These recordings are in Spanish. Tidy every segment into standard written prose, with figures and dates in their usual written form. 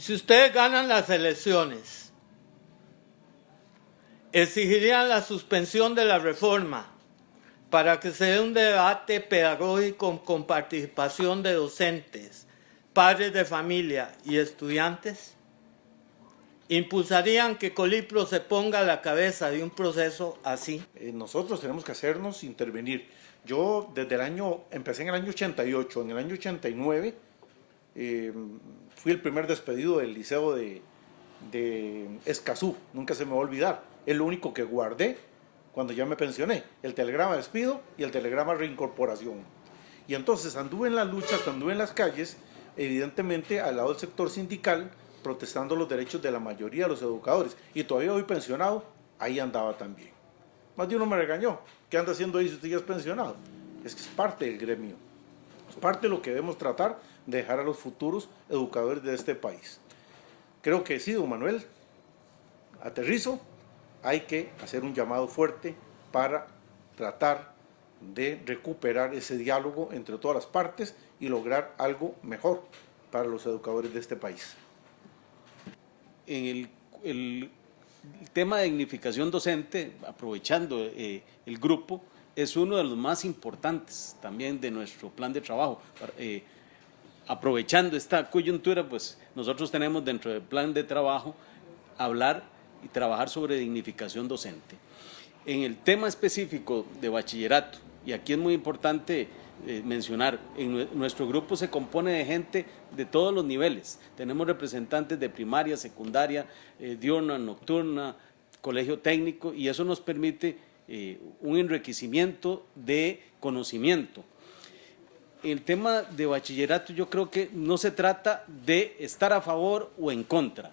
Si ustedes ganan las elecciones, exigirían la suspensión de la reforma para que se dé un debate pedagógico con participación de docentes, padres de familia y estudiantes. ¿Impulsarían que Colipro se ponga a la cabeza de un proceso así? Nosotros tenemos que hacernos intervenir. Yo empecé en el año 88, en el año 89 fui el primer despedido del liceo de Escazú, nunca se me va a olvidar, es lo único que guardé cuando ya me pensioné, el telegrama de despido y el telegrama de reincorporación. Y entonces anduve en las luchas, anduve en las calles, evidentemente al lado del sector sindical, protestando los derechos de la mayoría de los educadores, y todavía hoy pensionado, ahí andaba también. Más de uno me regañó, ¿qué anda haciendo ahí si usted ya es pensionado? Es que es parte del gremio, es parte de lo que debemos tratar de dejar a los futuros educadores de este país. Creo que sí, don Manuel, aterrizo, hay que hacer un llamado fuerte para tratar de recuperar ese diálogo entre todas las partes y lograr algo mejor para los educadores de este país. En el tema de dignificación docente, aprovechando el grupo, es uno de los más importantes también de nuestro plan de trabajo. Aprovechando esta coyuntura, pues nosotros tenemos dentro del plan de trabajo hablar y trabajar sobre dignificación docente. En el tema específico de bachillerato, y aquí es muy importante mencionar, nuestro grupo se compone de gente de todos los niveles. Tenemos representantes de primaria, secundaria, diurna, nocturna, colegio técnico, y eso nos permite un enriquecimiento de conocimiento. El tema de bachillerato, yo creo que no se trata de estar a favor o en contra.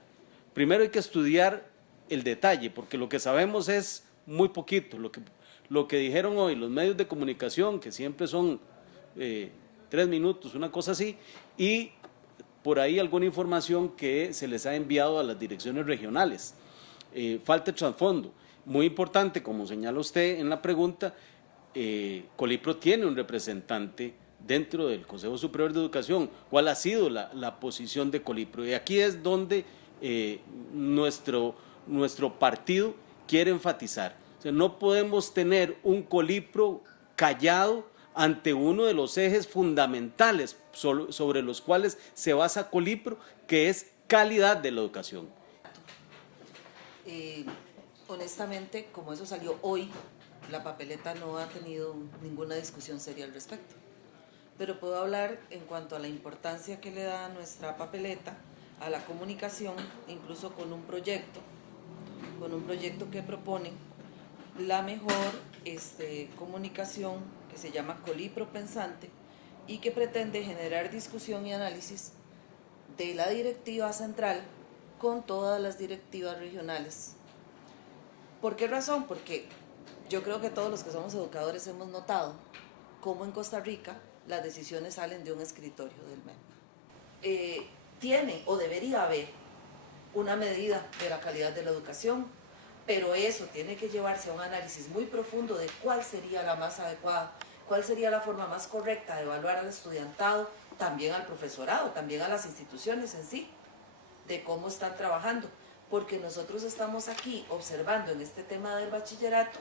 Primero hay que estudiar el detalle, porque lo que sabemos es muy poquito. Lo que dijeron hoy los medios de comunicación, que siempre son 3 minutos, una cosa así, y por ahí alguna información que se les ha enviado a las direcciones regionales. Falta el trasfondo. Muy importante, como señala usted en la pregunta, Colipro tiene un representante dentro del Consejo Superior de Educación. ¿Cuál ha sido la posición de Colipro? Y aquí es donde nuestro partido quiere enfatizar. O sea, no podemos tener un Colipro callado ante uno de los ejes fundamentales sobre los cuales se basa Colipro, que es calidad de la educación. Honestamente, como eso salió hoy, la papeleta no ha tenido ninguna discusión seria al respecto. Pero puedo hablar en cuanto a la importancia que le da nuestra papeleta a la comunicación, incluso con un proyecto que propone la mejor comunicación, que se llama Colipro Pensante, y que pretende generar discusión y análisis de la directiva central con todas las directivas regionales. ¿Por qué razón? Porque yo creo que todos los que somos educadores hemos notado cómo en Costa Rica las decisiones salen de un escritorio del MEP. Tiene o debería haber una medida de la calidad de la educación, pero eso tiene que llevarse a un análisis muy profundo de cuál sería la más adecuada, cuál sería la forma más correcta de evaluar al estudiantado, también al profesorado, también a las instituciones en sí, de cómo están trabajando, porque nosotros estamos aquí observando en este tema del bachillerato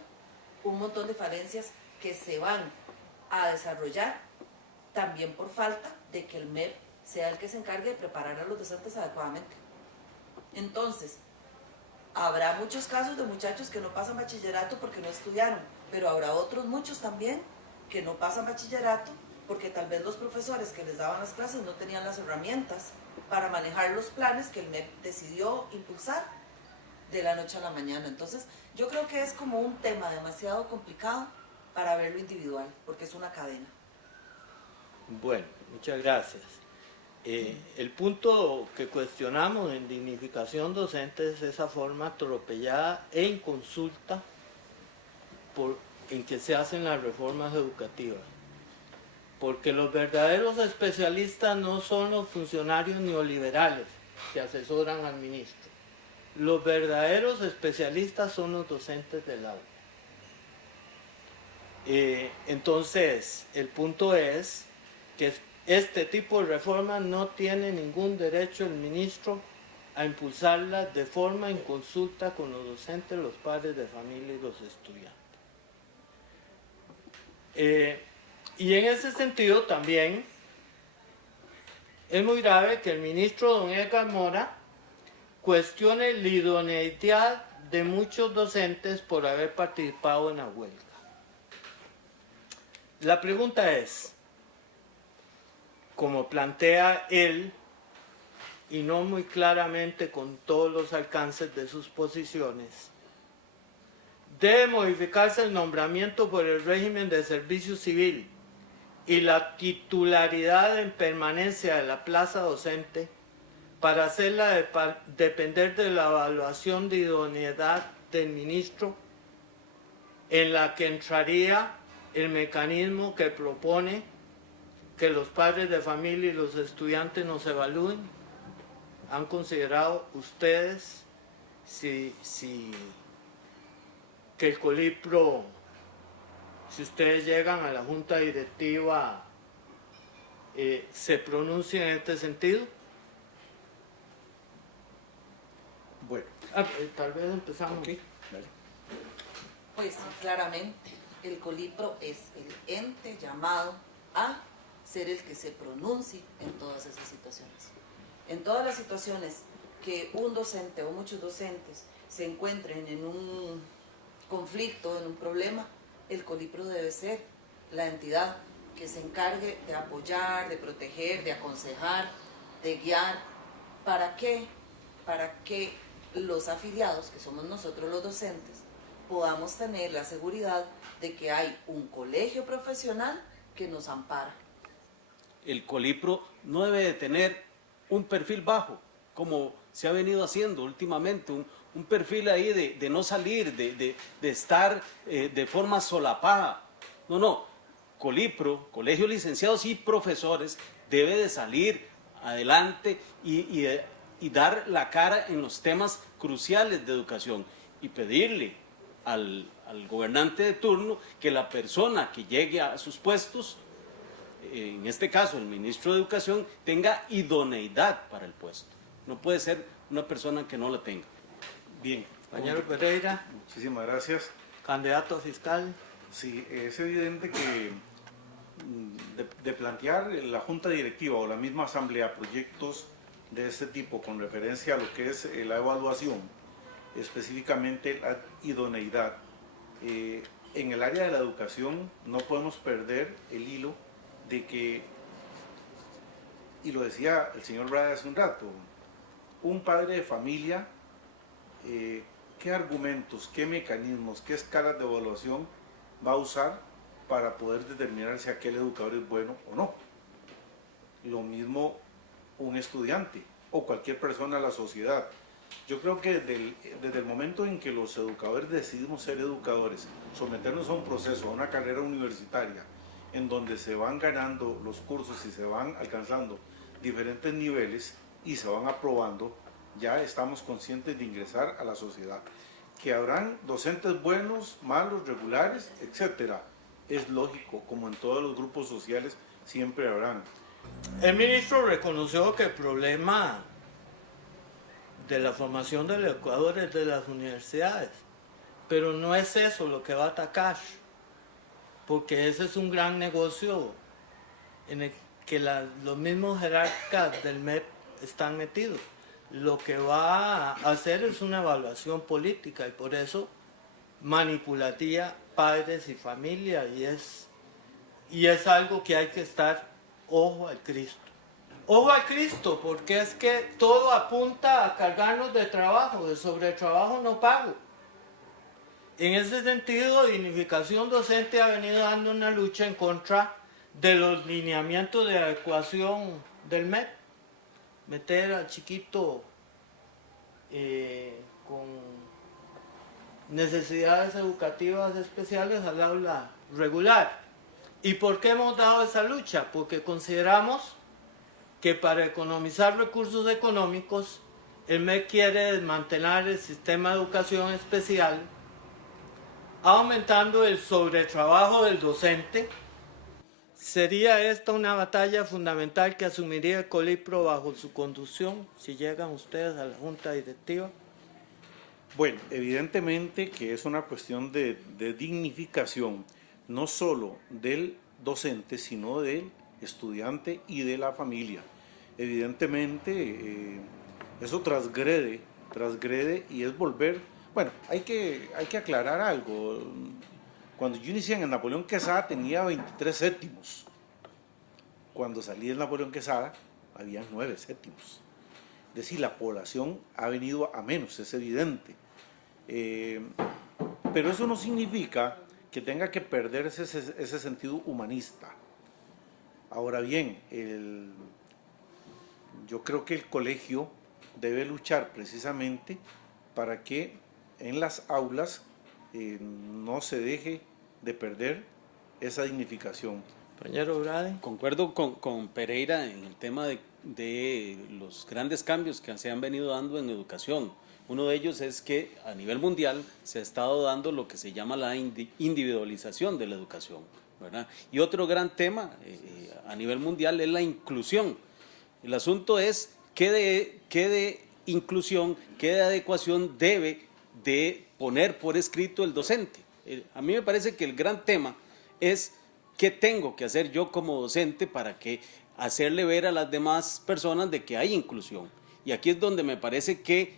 un montón de falencias que se van a desarrollar también por falta de que el MEP sea el que se encargue de preparar a los docentes adecuadamente. Entonces, habrá muchos casos de muchachos que no pasan bachillerato porque no estudiaron, pero habrá otros muchos también que no pasan bachillerato porque tal vez los profesores que les daban las clases no tenían las herramientas para manejar los planes que el MEP decidió impulsar de la noche a la mañana. Entonces, yo creo que es como un tema demasiado complicado para verlo individual, porque es una cadena. Bueno, muchas gracias. El punto que cuestionamos en dignificación docente es esa forma atropellada e inconsulta en que se hacen las reformas educativas. Porque los verdaderos especialistas no son los funcionarios neoliberales que asesoran al ministro. Los verdaderos especialistas son los docentes del aula. Entonces, el punto es que este tipo de reformas no tiene ningún derecho el ministro a impulsarla de forma en consulta con los docentes, los padres de familia y los estudiantes. Y en ese sentido también es muy grave que el ministro don Edgar Mora cuestione la idoneidad de muchos docentes por haber participado en la huelga. La pregunta es, como plantea él, y no muy claramente con todos los alcances de sus posiciones, debe modificarse el nombramiento por el régimen de servicio civil y la titularidad en permanencia de la plaza docente para hacerla depender de la evaluación de idoneidad del ministro, en la que entraría el mecanismo que propone que los padres de familia y los estudiantes nos evalúen. ¿Han considerado ustedes que el Colipro, si ustedes llegan a la junta directiva, se pronuncia en este sentido? Bueno, Tal vez empezamos. okay, dale. Pues claramente el Colipro es el ente llamado a ser el que se pronuncie en todas esas situaciones. En todas las situaciones que un docente o muchos docentes se encuentren en un conflicto, en un problema, el Colipro debe ser la entidad que se encargue de apoyar, de proteger, de aconsejar, de guiar. ¿Para qué? Para que los afiliados, que somos nosotros los docentes, podamos tener la seguridad de que hay un colegio profesional que nos ampara. El Colipro no debe de tener un perfil bajo, como se ha venido haciendo últimamente, un perfil ahí de no salir, de estar de forma solapada. No, Colipro, Colegio de Licenciados y Profesores, debe de salir adelante y dar la cara en los temas cruciales de educación y pedirle al gobernante de turno que la persona que llegue a sus puestos, en este caso el ministro de Educación, tenga idoneidad para el puesto. No puede ser una persona que no la tenga. Bien. Compañero Pereira, Muchísimas gracias. candidato fiscal. Sí, es evidente que de plantear la junta directiva o la misma asamblea proyectos de este tipo con referencia a lo que es la evaluación, específicamente la idoneidad, en el área de la educación no podemos perder el hilo de que, y lo decía el señor Brad hace un rato, un padre de familia, qué argumentos, qué mecanismos, qué escalas de evaluación va a usar para poder determinar si aquel educador es bueno o no. Lo mismo un estudiante o cualquier persona de la sociedad. Yo creo que desde el momento en que los educadores decidimos ser educadores, someternos a un proceso, a una carrera universitaria, en donde se van ganando los cursos y se van alcanzando diferentes niveles y se van aprobando, ya estamos conscientes de ingresar a la sociedad. Que habrán docentes buenos, malos, regulares, etcétera. Es lógico, como en todos los grupos sociales siempre habrán. El ministro reconoció que el problema de la formación del educador es de las universidades, pero no es eso lo que va a atacar, porque ese es un gran negocio en el que los mismos jerarcas del MEP están metidos. Lo que va a hacer es una evaluación política y por eso manipularía padres y familia, y es algo que hay que estar ojo al Cristo. Ojo al Cristo, porque es que todo apunta a cargarnos de trabajo, de sobretrabajo no pago. En ese sentido, Dignificación Docente ha venido dando una lucha en contra de los lineamientos de adecuación del MEP. Meter al chiquito con necesidades educativas especiales al aula regular. ¿Y por qué hemos dado esa lucha? Porque consideramos que para economizar recursos económicos, el MEP quiere desmantelar el sistema de educación especial, aumentando el sobretrabajo del docente ¿Sería esta una batalla fundamental que asumiría el Colipro bajo su conducción si llegan ustedes a la Junta Directiva? Bueno, evidentemente que es una cuestión de dignificación, no solo del docente, sino del estudiante y de la familia. Evidentemente, eso transgrede y es volver... Bueno, hay que aclarar algo. Cuando yo inicié en el Napoleón Quesada tenía 23 séptimos. Cuando salí del Napoleón Quesada había 9 séptimos. Es decir, la población ha venido a menos, es evidente. Pero eso no significa que tenga que perderse ese sentido humanista. Ahora bien, yo creo que el colegio debe luchar precisamente para que en las aulas no se deje de perder esa dignificación. Compañero Brade. Concuerdo con Pereira en el tema de los grandes cambios que se han venido dando en educación. Uno de ellos es que a nivel mundial se ha estado dando lo que se llama la individualización de la educación, ¿verdad? Y otro gran tema a nivel mundial es la inclusión. El asunto es qué de inclusión, qué de adecuación debe de poner por escrito el docente. A mí me parece que el gran tema es qué tengo que hacer yo como docente para que hacerle ver a las demás personas de que hay inclusión. Y aquí es donde me parece que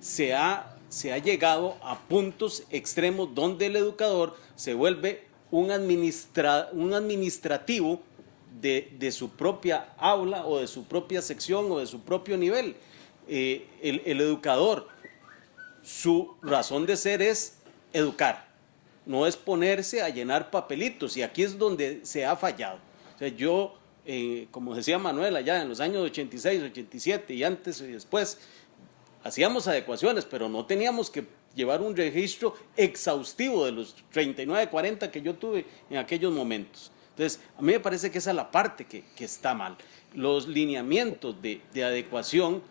se ha llegado a puntos extremos donde el educador se vuelve un administrativo de su propia aula o de su propia sección o de su propio nivel. El educador, su razón de ser es educar, no es ponerse a llenar papelitos, y aquí es donde se ha fallado. O sea, yo, como decía Manuel allá en los años 86, 87 y antes y después, hacíamos adecuaciones, pero no teníamos que llevar un registro exhaustivo de los 39, 40 que yo tuve en aquellos momentos. Entonces, a mí me parece que esa es la parte que está mal. Los lineamientos de adecuación,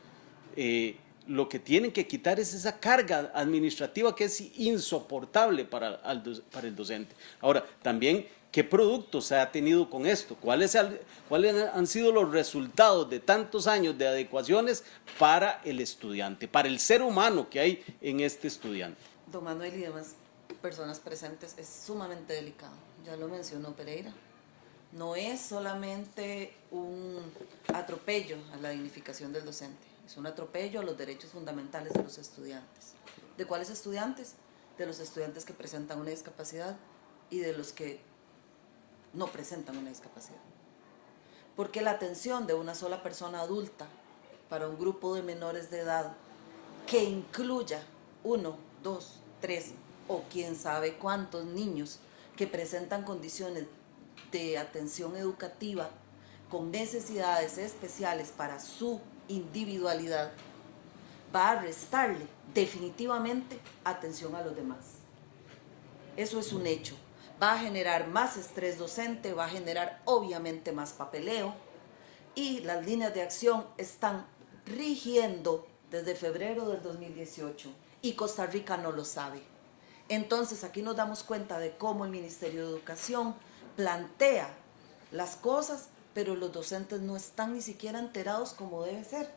lo que tienen que quitar es esa carga administrativa que es insoportable para el docente. Ahora, también, ¿qué productos se ha tenido con esto? ¿Cuáles han sido los resultados de tantos años de adecuaciones para el estudiante, para el ser humano que hay en este estudiante? Don Manuel y demás personas presentes, es sumamente delicado. Ya lo mencionó Pereira. No es solamente un atropello a la dignificación del docente, es un atropello a los derechos fundamentales de los estudiantes. ¿De cuáles estudiantes? De los estudiantes que presentan una discapacidad y de los que no presentan una discapacidad. Porque la atención de una sola persona adulta para un grupo de menores de edad que incluya 1, 2, 3 o quién sabe cuántos niños que presentan condiciones de atención educativa con necesidades especiales para su individualidad, va a restarle definitivamente atención a los demás. Eso es un hecho. Va a generar más estrés docente, va a generar obviamente más papeleo, y las líneas de acción están rigiendo desde febrero del 2018 y Costa Rica no lo sabe. Entonces aquí nos damos cuenta de cómo el Ministerio de Educación plantea las cosas, pero los docentes no están ni siquiera enterados como debe ser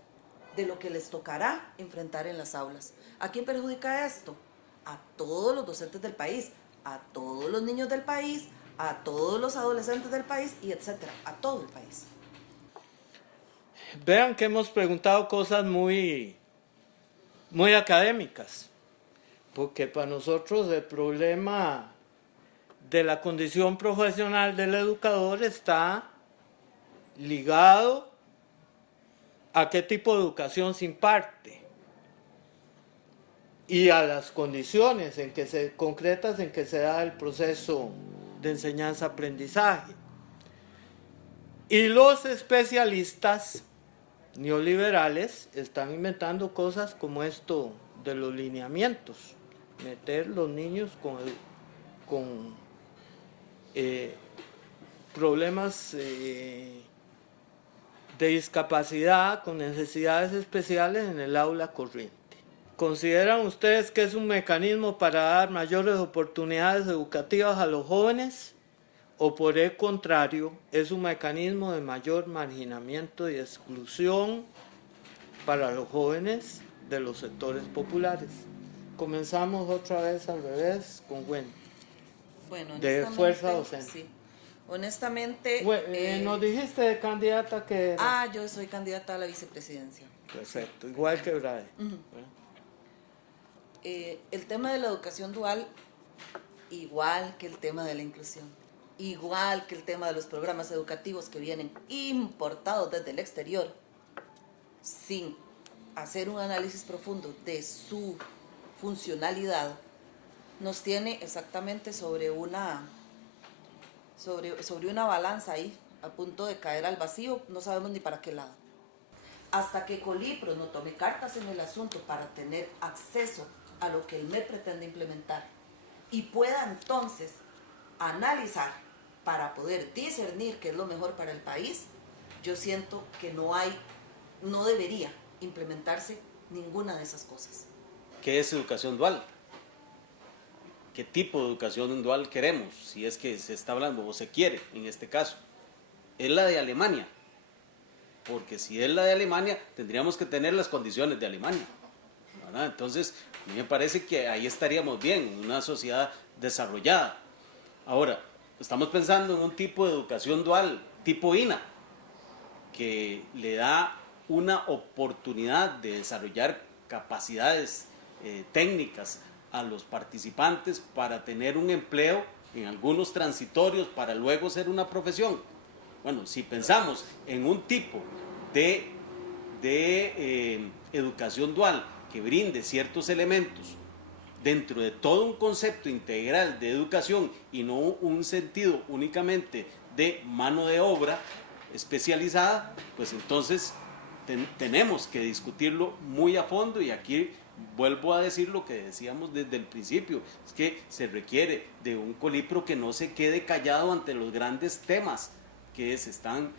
de lo que les tocará enfrentar en las aulas. ¿A quién perjudica esto? A todos los docentes del país, a todos los niños del país, a todos los adolescentes del país y etcétera, a todo el país. Vean que hemos preguntado cosas muy académicas, porque para nosotros el problema de la condición profesional del educador está ligado a qué tipo de educación se imparte y a las condiciones concretas en que se da el proceso de enseñanza-aprendizaje. Y los especialistas neoliberales están inventando cosas como esto de los lineamientos, meter los niños con problemas de discapacidad, con necesidades especiales en el aula corriente. ¿Consideran ustedes que es un mecanismo para dar mayores oportunidades educativas a los jóvenes o por el contrario es un mecanismo de mayor marginamiento y exclusión para los jóvenes de los sectores populares. Comenzamos otra vez al revés con Wendy. Bueno, De fuerza docente. Sí. Honestamente... nos dijiste de candidata que era. yo soy candidata a la vicepresidencia. Perfecto, igual que Brahe. El tema de la educación dual, igual que el tema de la inclusión, igual que el tema de los programas educativos que vienen importados desde el exterior, sin hacer un análisis profundo de su funcionalidad, nos tiene exactamente sobre una balanza ahí, a punto de caer al vacío, no sabemos ni para qué lado. Hasta que Colipro no tome cartas en el asunto para tener acceso a lo que el MEP pretende implementar y pueda entonces analizar para poder discernir qué es lo mejor para el país, yo siento que no debería implementarse ninguna de esas cosas. ¿Qué es educación dual? ¿Qué tipo de educación dual queremos? Si es que se está hablando o se quiere en este caso. ¿Es la de Alemania? Porque si es la de Alemania, tendríamos que tener las condiciones de Alemania, ¿verdad? Entonces, a mí me parece que ahí estaríamos bien, una sociedad desarrollada. Ahora, estamos pensando en un tipo de educación dual, tipo INA, que le da una oportunidad de desarrollar capacidades técnicas a los participantes para tener un empleo en algunos transitorios para luego ser una profesión. Bueno, si pensamos en un tipo de educación dual que brinde ciertos elementos dentro de todo un concepto integral de educación y no un sentido únicamente de mano de obra especializada, pues entonces tenemos que discutirlo muy a fondo, y aquí vuelvo a decir lo que decíamos desde el principio, es que se requiere de un Colipro que no se quede callado ante los grandes temas que se están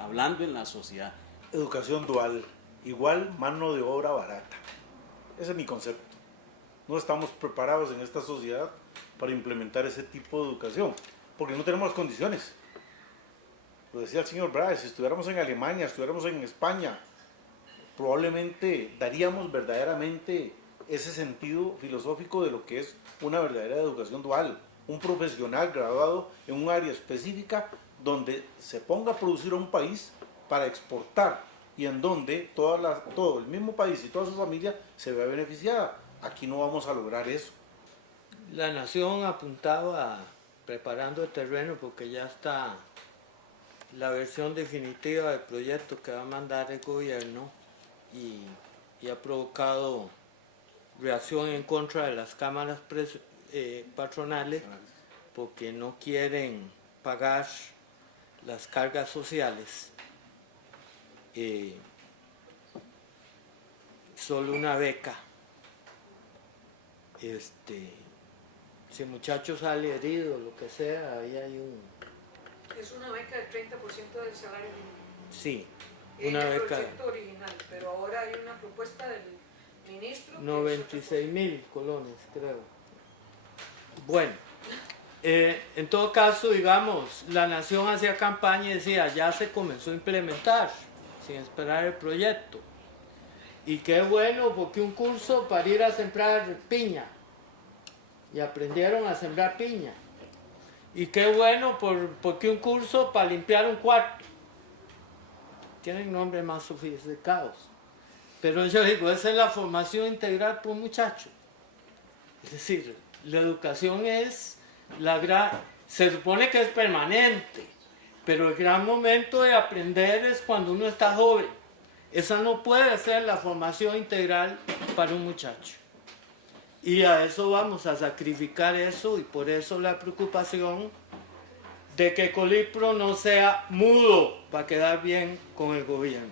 hablando en la sociedad. Educación dual, igual mano de obra barata. Ese es mi concepto. No estamos preparados en esta sociedad para implementar ese tipo de educación, porque no tenemos las condiciones. Lo decía el señor Brahe, si estuviéramos en Alemania, estuviéramos en España, probablemente daríamos verdaderamente ese sentido filosófico de lo que es una verdadera educación dual. Un profesional graduado en un área específica donde se ponga a producir a un país para exportar y en donde todo el mismo país y toda su familia se vea beneficiada. Aquí no vamos a lograr eso. La Nación apuntaba preparando el terreno porque ya está la versión definitiva del proyecto que va a mandar el gobierno y ha provocado reacción en contra de las cámaras patronales porque no quieren pagar las cargas sociales. Solo una beca. Si el muchacho sale herido, lo que sea, ahí hay un... Es una beca del 30% del salario mínimo. Sí, Una una el beca. proyecto original, pero ahora hay una propuesta del ministro. 96,000 colones, creo. Bueno, en todo caso, digamos, la Nación hacía campaña y decía, ya se comenzó a implementar, sin esperar el proyecto. Y qué bueno, porque un curso para ir a sembrar piña, y aprendieron a sembrar piña. Y qué bueno, porque un curso para limpiar un cuarto. Tienen nombres más sofisticados. Pero yo digo, esa es la formación integral por un muchacho. Es decir, la educación es se supone que es permanente, pero el gran momento de aprender es cuando uno está joven. Esa no puede ser la formación integral para un muchacho. Y a eso vamos a sacrificar eso, y por eso la preocupación de que Colipro no sea mudo para quedar bien con el gobierno.